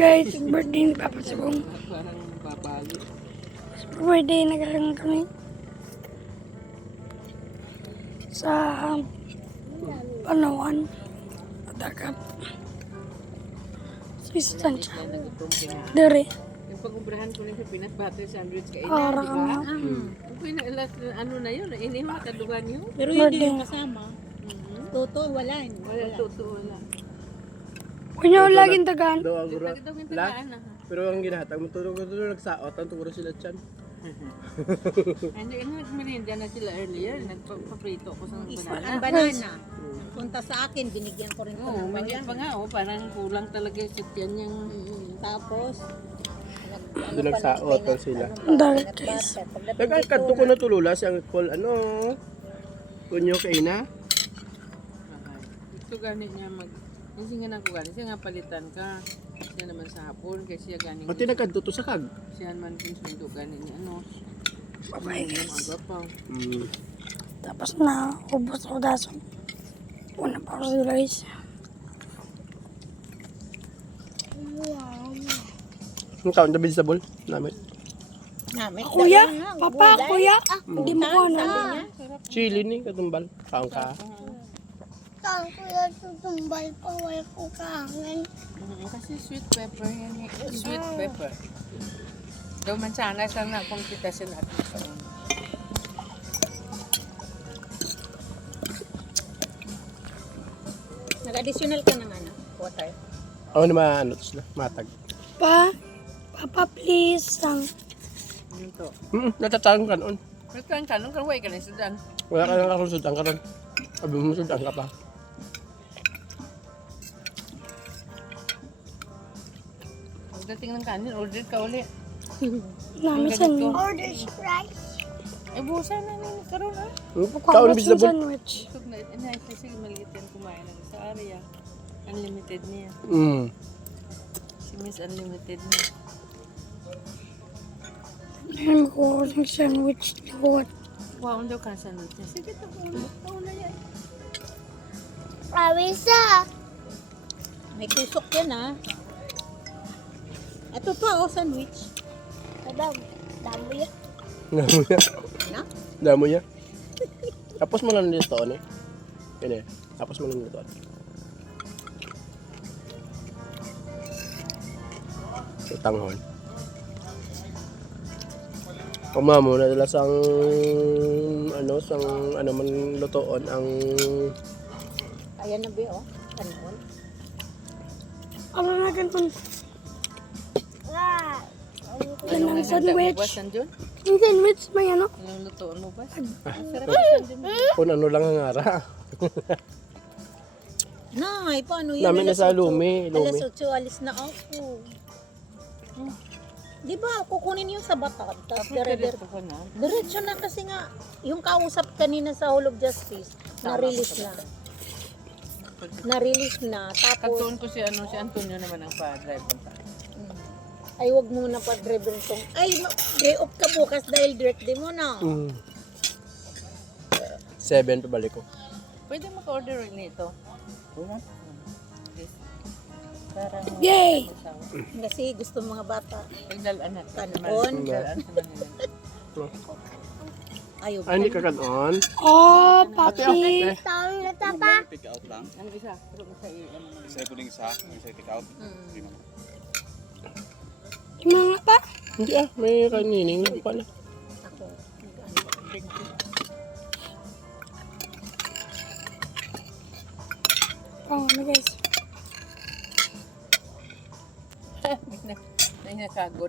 guys, birthday ni Papa Sabong. Parang babali. Birthday nagkaroon kami sa Palawan, Dagat. Sa Istansya. Dere. Yung pag-umbrahan ko rin sa peanut butter sandwich kainin, Para di ka ba? na. Ano na yun? Ini mo kadugan yun? Pero hindi yung kasama. Toto, wala. Wala, totoo, wala. Huwag niyo laging tagaan. Daw ang guro. Bakit daw kintagaan na? Pero ang ginahatag mo tulog nagsaot ang tunguro sila tiyan. Hindi, nagmerienda na sila earlier. Nagpaprito ko sa Ang banana. banana. Punta sa akin, binigyan ko rin ko Oo, ng maliit banana. pa nga. Oh, parang kulang talaga yung sityan niyang... Tapos, Doon nagsaot ang sila. Ang dami guys. Nagkakadto ko na tulula siyang call ano. Kunyo kay na. Ito ganit niya mag... Kasi nga na ko ganit. Siya nga palitan ka. Siya naman sa hapon. Kasi siya ganit. Pati nagkadto to sa kag. Siya man kung sundo ganit niya. Ano? Bye guys. Aga pa. Tapos na, ubos ako daso. Una pa ako sila guys. Ang kaon na vegetable namin. Namit. Kuya, Papa, Kuya. Hindi mo ko ano. Chili ni katumbal. Kaon ka. Saan ko yan tutumbal pa, wala ko kangen. Kasi sweet pepper yan. Sweet pepper. Daw man sana na kung kita siya natin. Nag-additional ka ng ano, water. Ako naman ano sila matag. Papa, please. Ano to? Natatarong ka noon. Nagkaan ka, nung karway ka na sudan. Wala ka nang karusudan ka ron. Sabi mo sudan ka pa. Pagdating ng kanin, order ka ulit. Namin sa Order rice. Eh, busa na nini karoon ha. Kaon Pagkakot sa vegetable. sandwich. Ito na, inayos kasi maliit yan kumain na sa area. Unlimited niya. Si Miss Unlimited niya. Ngayon ko ng sandwich. Liwat. Wow, daw ka sa niya. Sige, taon na yan. Awisa. May kusok yan ah. Ito pa oh, sandwich. Madam, damo yan. Damo niya. Na? Damo niya. Tapos mo lang dito ano. Yan eh. Tapos mo lang dito. So, tanghon. Kuma mo na dala sang ano man lutoon ang Ayan na ba oh. Kanon. Ano na ganun? Ah. Yan ang sandwich. Buwasan dyan? Yung sandwich, may ano? Anong lutoon mo ba? Sarap yung sandwich. kung ano lang ang ara. Nay, paano yan? Namin na sa lumi. Alas 8, alis na ako. Di ba, kukunin yung sa batat. Tapos Diretso ko na. diretso na kasi nga, yung kausap kanina sa Hall of Justice, na-release na. Na-release na. Tapos, Katuon ko si Antonio naman ang pa-drive ng tayo. ay wag mo na pag-driver tong, ay, day off ka bukas dahil direct day mo na. 7 pabalik ko. Pwede maka-order rin nito. Parang Yay! Kasi gusto mga bata. Pagdalaan na. Kanon. Pagdalaan sa Manila. Ayaw. Ay, hindi ka kanon. Oh, papi. Taon na tapa. Pick out lang. Ang isa, pero sa iyo. Isa po isa, isa pick out. Hindi naman. Yung mga pa. Hindi may kanining lang pala. Ako. Oh, ano guys. May nakagod.